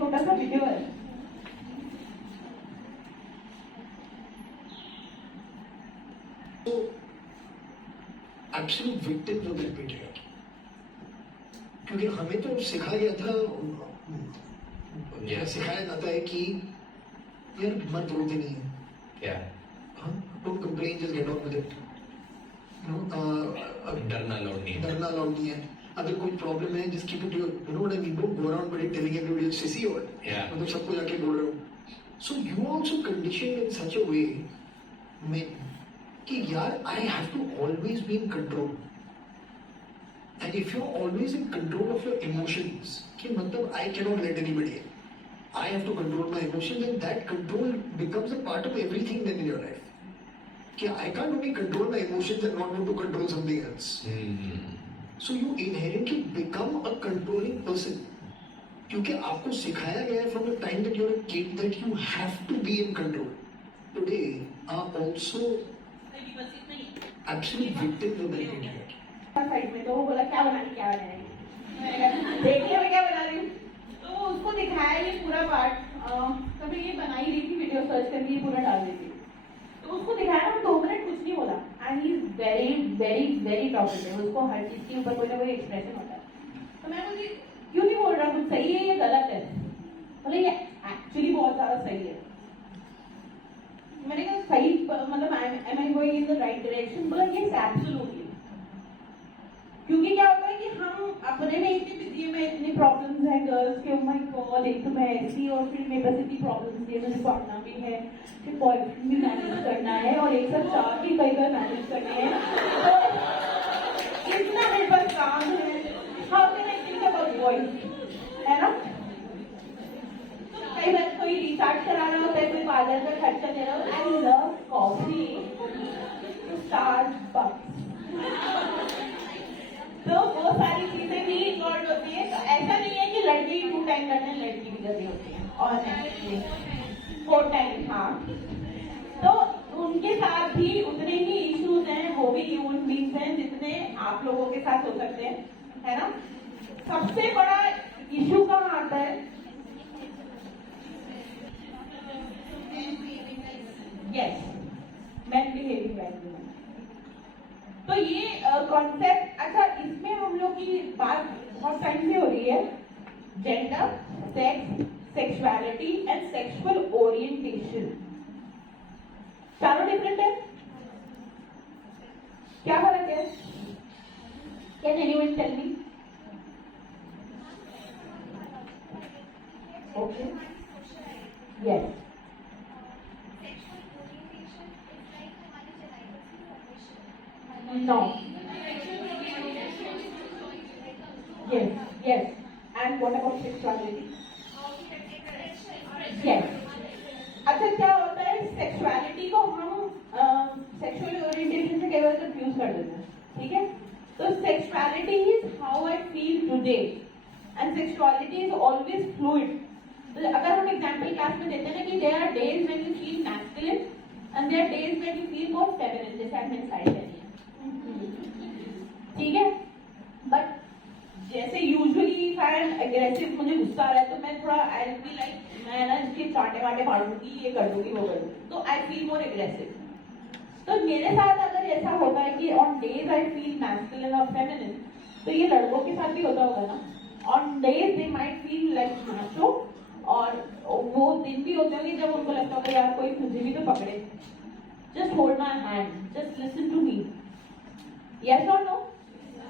छोटा सा वीडियो है। तो absolute victims of that period, क्योंकि हमें तो सिखाया गया था, सिखाया जाता है कि यार मत रोते नहीं है, don't complain, just get on with it. डरना अलाउड नहीं है, डरना अलाउड नहीं है। अगर कोई प्रॉब्लम है just keep it, you know what I mean, don't go around but telling everybody it's sissy और मतलब सबको जाके बोल रहे हो। So you also conditioned in such a way में कि यार I have to always be in control, and if you are always in control of your emotions, कि मतलब I can not let anybody in, I have to control my emotions, and that control becomes a part of everything then in your life. कि I can't only control my emotions and not want to control something else. So you inherently become a controlling person. क्योंकि आपको सिखाया गया है from the time that you're a kid that you have to be in control. Today are also absolute victims of that idiot. Side में तो वो बोला क्या बना रही, देखिए मैं क्या बना रही हूँ। तो उसको दिखाया ये पूरा पार्ट, तभी ये बना ही रही थी वीडियो, सर्च करके ये पूरा डाल देती। तो उसको दिखाया ना, 2 मिनट कुछ नहीं बोला, and he is very very very talkative, उसको हर चीज के ऊपर कोई ना कोई एक्सप्रेशन होता है। तो मैं बोली क्यों नहीं बोल रहा, कुछ सही है या गलत है? बोले ये एक्चुअली बहुत ज्यादा सही है। मैंने कहा सही मतलब am I going in the right direction? बोला यस एब्सोल्युटली। क्योंकि क्या होता है कि हम अपने में इतने बिजी में, इतनी प्रॉब्लम्स हैं गर्ल्स के, ओ माय गॉड एक तो मैं ऐसी, और फिर मेरे पास इतनी प्रॉब्लम्स है, मुझे पढ़ना भी है, फिर बॉयफ्रेंड भी मैनेज करना है, और एक साथ 4 भी कई बार मैनेज करने हैं, तो इतना मेरे पास काम है, how can I think about boys, है ना? कई बार कोई रिचार्ज करा रहा होता है, कोई पार्लर का खर्चा दे रहा होता है। आई लव कॉफी, स्टारबक्स, तो वो सारी चीजें भी इन्वॉल्व होती है। तो ऐसा नहीं है कि लड़के ही 2 टाइम करते हैं, लड़की भी करती होती है, और 4 टाइम। हाँ, तो उनके साथ भी उतने ही इश्यूज हैं, वो भी ह्यूमन बींग्स हैं जितने आप लोगों के साथ हो सकते हैं, है ना? सबसे बड़ा इश्यू कहाँ आता है? Yes, man behaving like women. तो ये कॉन्सेप्ट, अच्छा इसमें हम लोग की बात बहुत टाइम से हो रही है, gender, sex, sexuality and sexual orientation, चारों डिफरेंट है। क्या फर्क है? Can anyone tell me? Okay, yes, no, yes, yes, and what about sexuality? Yes. अच्छा क्या होता है, सेक्सुअलिटी को हम सेक्सुअल ओरिएंटेशन से कई बार कंफ्यूज कर देते हैं, ठीक है? तो sexuality is how I feel today, and sexuality is always fluid. तो अगर हम एग्जांपल क्लास में देते हैं ना कि there are days when you feel masculine and there are days when you feel more feminine, जैसे आपने स्लाइड करी है, ठीक है? बट जैसे यूजुअली आई एम एग्रेसिव, मुझे गुस्सा आ रहा है तो मैं थोड़ा आई विल बी लाइक, मैं ना इसके चाटे वाटे मारूंगी, ये कर दूंगी, वो कर दूंगी, तो आई फील मोर एग्रेसिव। तो मेरे साथ अगर ऐसा होता है कि on days I feel masculine और फेमिनिन, तो ये लड़कों के साथ भी होता होगा ना? On days they might feel like macho, और वो दिन भी होते होंगे जब उनको लगता होगा यार कोई मुझे भी तो पकड़े, just hold my hand, just listen to me, yes और नो?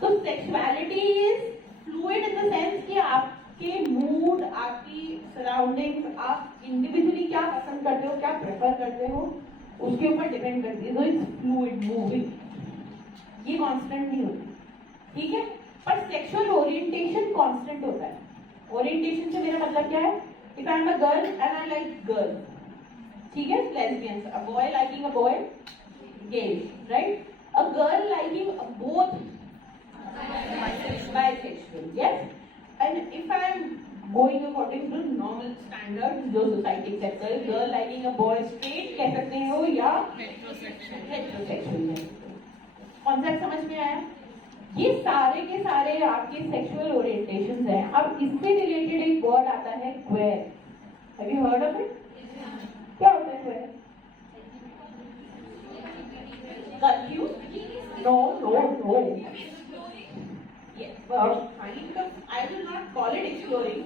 तो sexuality is fluid in the sense कि आपके मूड, आपकी सराउंडिंग्स, आप इंडिविजुअली क्या पसंद करते हो, क्या प्रेफर करते हो, उसके ऊपर डिपेंड करती है। तो इट्स फ्लूइड, मूविंग, ये कांस्टेंट नहीं होती, ठीक है? पर सेक्सुअल ओरिएंटेशन कांस्टेंट होता है। ओरिएंटेशन से मेरा मतलब क्या है? If I am a girl and I like girl, ठीक है, lesbians, a boy liking a boy, gauge, right? A girl liking both bisexual, yes? And if I am going according to normal standards, जो society accepts है, girl liking a boy straight कह सकते हैं वो, या heterosexual है। Concept समझ में आया? ये सारे के सारे आपके सेक्सुअल ओरिएंटेशंस हैं। अब इससे रिलेटेड एक वर्ड आता है queer. Have you heard of it? क्या होता है queer? Confuse? No no no. Yes, I will not call it exploring.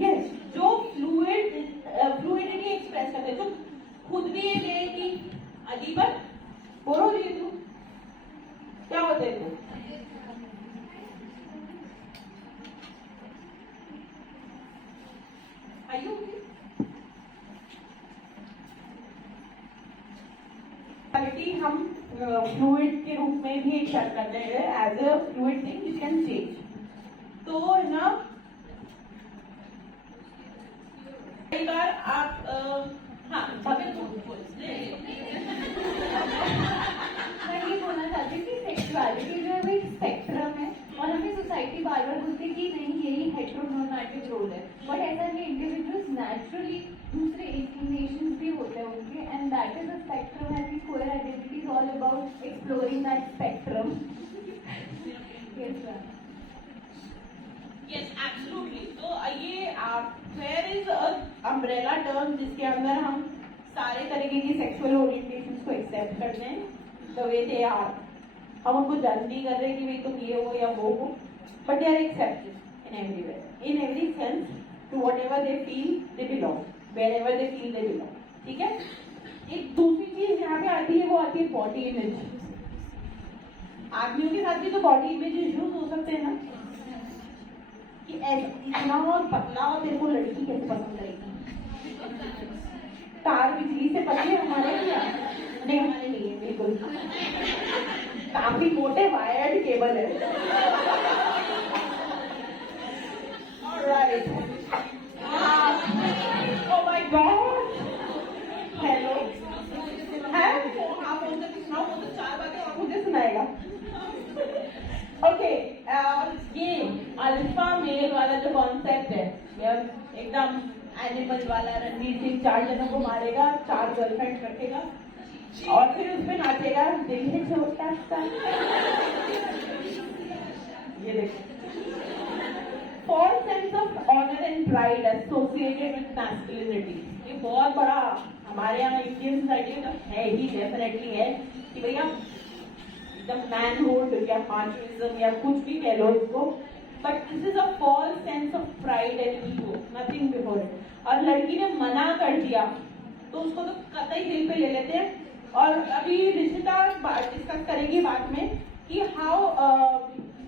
Yes, जो फ्लूइडिटी एक्सप्रेस करते हैं, जो खुद भी ये कहे कि अजीबत बोलो जी तू क्या होते हैं तू। आयु हम फ्लूइड के रूप में भी एक्सेप्ट करते हैं as a fluid thing which can change. तो ना कई बार आप हाँ भगत मैं ये बोलना चाहती हूँ कि सेक्सुअलिटी जो है वो एक स्पेक्ट्रम है और हमें सोसाइटी बार बार बोलती है कि नहीं यही हेटेरोनॉर्मेटिव रोल है, बट ऐसा नहीं, इंडिविजुअल्स नेचुरली दूसरे इंक्लिनेशंस भी होते हैं उनके, and that is a spectrum. I think queer identity is all about exploring that spectrum. Yes, absolutely. तो ये क्वेयर इज अम्ब्रेला टर्म जिसके अंदर हम सारे तरीके की सेक्सुअल ओरिएंटेशंस को एक्सेप्ट करते हैं द वे दे आर। हम उनको जज नहीं कर रहे कि भाई तुम ये हो या वो हो, but they are accepted in everywhere, in every sense, to whatever they feel they belong, wherever they feel they belong. ठीक है। एक दूसरी चीज यहाँ पे आती है, वो आती है बॉडी इमेज। आदमियों के साथ भी तो बॉडी इमेज इश्यूज हो सकते हैं ना, कि इतना पतला और तेरे को लड़की कैसे पसंद करेगी। तार बिजली से पतले हमारे यहाँ नहीं, हमारे नहीं है बिल्कुल, काफी मोटे वायर्ड केबल है। Alright, oh my God, hello है आप उनसे सुनाओ, वो तो 4 बातें और मुझे सुनाएगा। ओके, ये अल्फा मेल वाला जो कॉन्सेप्ट है, एकदम एनिमल वाला, रणवीर सिंह 4 जनों को मारेगा, 4 गर्लफ्रेंड रखेगा और फिर उसमें नाचेगा दिल है छोटा सा। ये देखो, false sense of honour and pride associated with masculinity. ये बहुत बड़ा हमारे यहाँ इंडियन सोसाइटी में है ही, डेफिनेटली है कि भैया एकदम मैनहुड या माचोइज्म या कुछ भी कह लो इसको, but this is a false sense of pride and ego, nothing before it. और लड़की ने मना कर दिया तो उसको तो कतई दिल पे ले लेते हैं। और अभी रिशिता डिस्कस करेगी बाद में कि हाउ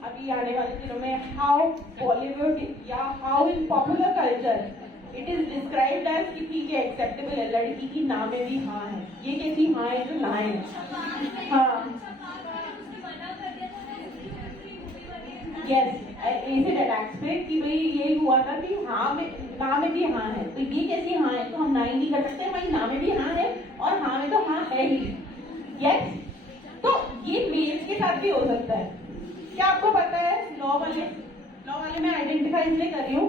अभी आने वाले दिनों में हाउ बॉलीवुड या how in popular culture it is described as कि ठीक है एक्सेप्टेबल है, लड़की की ना में भी हाँ है। ये कैसी हाँ है जो ना है? हाँ यस, एसिड अटैक्स पे कि भाई ये हुआ था कि हाँ में ना में भी हाँ है, तो ये कैसी हाँ है, तो हम ना ही नहीं कर सकते, भाई ना में भी हाँ है और हाँ में तो हाँ है ही। यस, तो ये मेल्स के साथ भी हो सकता है। क्या आपको पता है लॉ वाले में आइडेंटिफाई इसलिए कर रही हूँ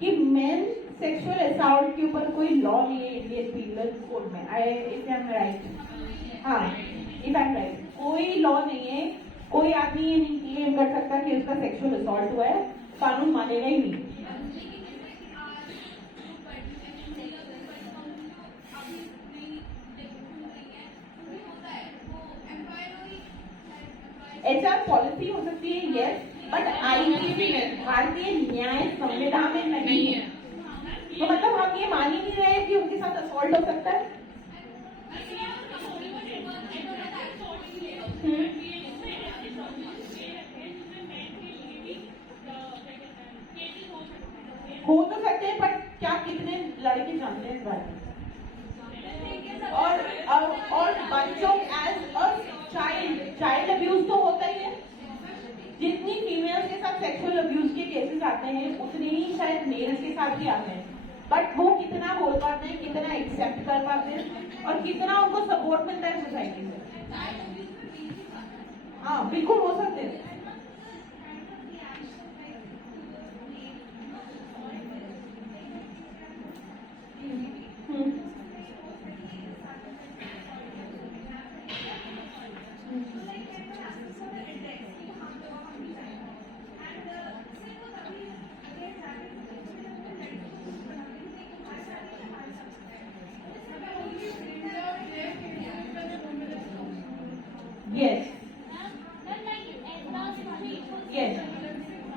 कि मेन सेक्सुअल असॉल्ट के ऊपर कोई लॉ नहीं है इंडियन पीनल कोड में। I if I am right, हाँ इफ आई एम राइट, कोई लॉ नहीं है, कोई आदमी ये नहीं क्लेम कर सकता कि उसका सेक्सुअल असॉल्ट हुआ है, कानून मानेगा ही नहीं। HR पॉलिसी हो सकती है यस, बट ICC में, भारतीय न्याय संविधान में नहीं है। तो मतलब हम ये मान ही नहीं रहे कि उनके साथ असॉल्ट हो सकता है। हो तो सकते हैं, बट क्या कितने लड़के जानते हैं इस बारे में? और बच्चों एज चाइल्ड अब्यूज तो होता ही है। जितनी फीमेल्स के साथ सेक्सुअल अब्यूज के केसेस आते हैं उतने ही शायद मेल्स के साथ भी आते हैं, बट वो कितना बोल पाते हैं, कितना एक्सेप्ट कर पाते हैं और कितना उनको सपोर्ट मिलता है सोसाइटी से। हाँ बिल्कुल हो सकते हैं।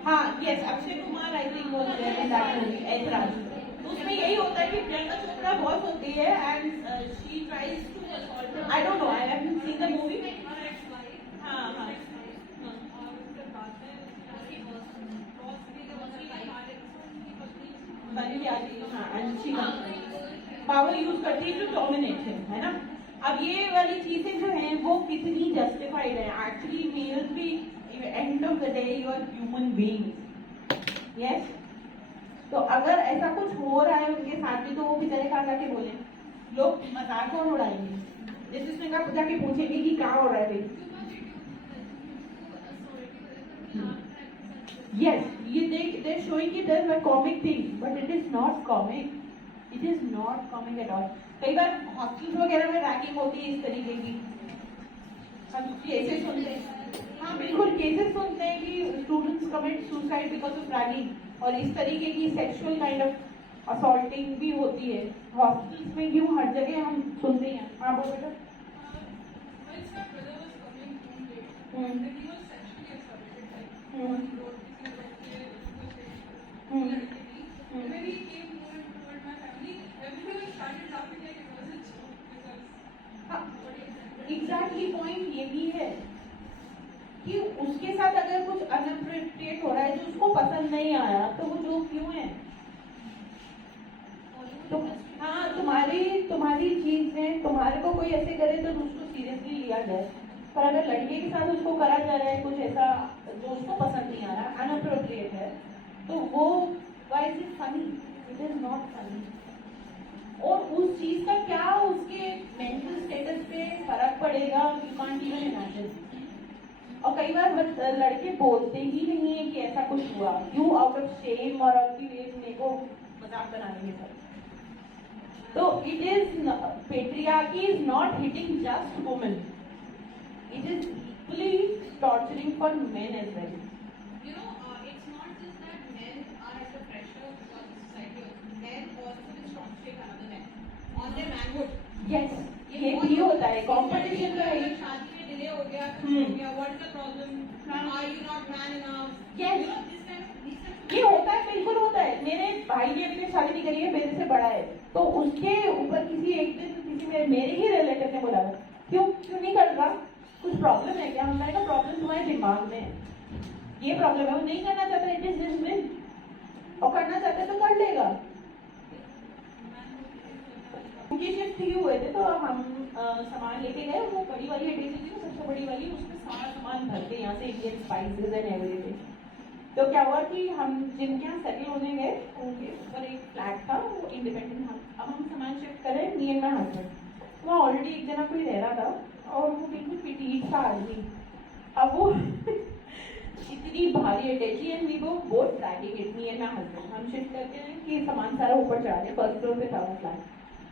हाँ yes, Akshay Kumar I think वो ऐतराज। तो उसमें यही होता है कि प्रियंका चोपड़ा बॉस होती है and she tries to assault, I don't know, I haven't seen the movie. हाँ हाँ पावर यूज करती है टू डोमिनेट हिम, है ना। अब ये वाली चीजें जो हैं वो कितनी जस्टिफाइड है एक्चुअली। मेल्स भी end of the day you are human being, yes. तो अगर ऐसा कुछ हो रहा है उनके साथ भी तो वो बेचारे कहाँ जाके बोले, लोग मजाक कौन उड़ाएंगे। जैसे उसने कहा जाके पूछेंगे कि क्या हो रहा है भाई। Yes, they're showing it as a comic thing, but it is not comic. It is not comic at all. कई बार हॉस्टल्स वगैरह में रैगिंग होती है इस तरीके की, हम केसेस सुनते हैं। हाँ बिल्कुल, केसेस सुनते हैं कि students commit suicide because of ragging, और इस तरीके की सेक्सुअल काइंड ऑफ असॉल्टिंग भी होती है हॉस्टल्स में। क्यों, हर जगह हम सुनते हैं। हाँ बोलो बेटा। एग्जैक्टली पॉइंट ये भी है कि उसके साथ अगर कुछ अनअप्रोप्रिएट हो रहा है जो उसको पसंद नहीं आया तो वो जो क्यों है। तो हाँ, तुम्हारी चीज है, तुम्हारे को कोई ऐसे करे तो उसको सीरियसली लिया जाए, पर अगर लड़के के साथ उसको करा जा रहा है कुछ ऐसा जो उसको पसंद नहीं आ रहा, अनअप्रोप्रिएट है, तो वो why is it funny? It is not funny. और उस चीज का क्या उसके मेंटल स्टेटस पे फर्क पड़ेगा, यू कांट इवन इमेजिन। और कई बार लड़के बोलते ही नहीं है कि ऐसा कुछ हुआ, क्यों? आउट ऑफ शेम और मेरे को मजाक बनाने के। तो it is patriarchy is not hitting just women, it is equally torturing for men as well. You know, it's not just that men are under pressure because of society. Men also will strong shake another man on their manhood. Yes, ये भी होता है, competition का है। शादी में delay हो गया, कुछ हो गया, what is the problem? Are you not man enough? Yes, You know, this kind of ये होता है, बिल्कुल होता है। मेरे भाई ने अपनी शादी नहीं करी है, मेरे से बड़ा है, तो उसके ऊपर किसी एक दिन किसी मेरे ही रिलेटिव ने बोला क्यों नहीं कर रहा, कुछ प्रॉब्लम है क्या? हमने कहा प्रॉब्लम तुम्हारे दिमाग में है, ये प्रॉब्लम है। वो नहीं करना चाहता, इट इज हिज विल, और करना चाहता है तो कर लेगा। उनकी शिफ्ट ही हुए थे तो हम सामान लेके गए, वो बड़ी वाली अटैची थी, सबसे बड़ी वाली, उसमें सारा सामान भर के यहाँ से इंडियन स्पाइसेस एंड एवरीथिंग। तो क्या हुआ कि हम जिनके यहाँ सेटल होने गए उनके ऊपर एक फ्लैट था, वो इंडिपेंडेंट था। अब हम सामान शिफ्ट करें, मी एंड माय हस्बैंड, वहाँ ऑलरेडी एक जना कोई रह रहा था और वो बिल्कुल पिटीट सा आदमी। अब वो इतनी भारी अटैची एंड वी वो both dragging it, me and my husband. हम शिफ्ट करते हैं कि सामान सारा ऊपर चढ़ा दें, फर्स्ट फ्लोर पे था वो फ्लैट।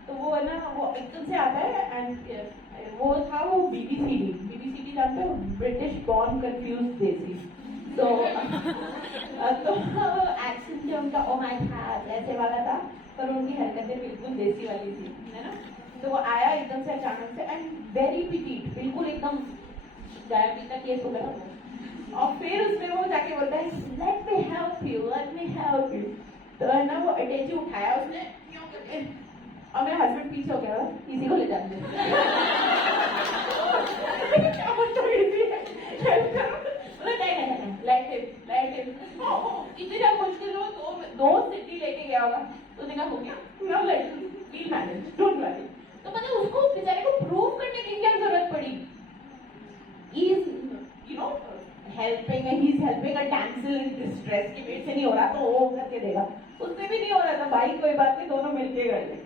तो वो है ना, वो एकदम से आता है एंड वो था वो बीबीसीडी जानते हो, ब्रिटिश बॉर्न कंफ्यूज देसी। तो एक्सेंट जो उनका ओ माय गॉड ऐसे वाला था, पर उनकी हरकतें बिल्कुल देसी वाली थी, है ना। तो वो आया एकदम से अचानक से एंड वेरी पिटीट, बिल्कुल एकदम गाया पीता केस हो गया। और फिर उसमें वो जाके बोलता है लेट मी हेल्प यू। तो है ना, वो अटैची उठाया उसने और मेरा हस्बैंड पीछे हो गया, इसी को ले जाते इतना मुश्किल हो दो सिटी लेके गया होगा, तो उसने कहा हो गया, वील मैनेज, डोंट वरी। तो मतलब उसको बेचारे को प्रूव करने की क्या जरूरत पड़ी? He is you know helping, he is helping a damsel in distress कि पेट से नहीं हो रहा तो वो करके देगा, उससे भी नहीं हो रहा था, भाई कोई बात नहीं, दोनों मिलके कर ले।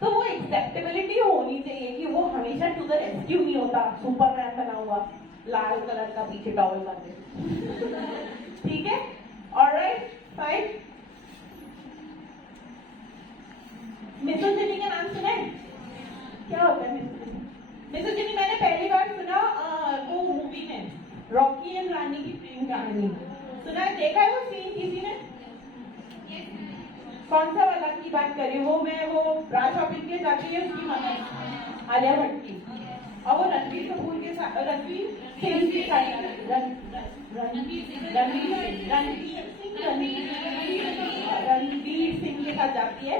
तो वो एक्सेप्टेबिलिटी होनी चाहिए कि वो हमेशा टू द रेस्क्यू नहीं होता, सुपरमैन बना हुआ लाल कलर का पीछे टॉवल बांधे। ठीक है, ऑलराइट, फाइन। मिसोजिनी का नाम सुना है? क्या होता है मिसोजिनी? मिसोजिनी मैंने पहली बार सुना वो मूवी में, रॉकी एंड रानी की प्रेम कहानी। सुना है, देखा है वो सीन किसी ने? कौन सा वाला की बात कर रही हूँ? वो ब्रा शॉपिंग के जाती है उसकी मदद आलिया भट्ट की, और वो रणवीर कपूर के साथ, रणवीर सिंह के साथ, रणवीर सिंह के साथ जाती है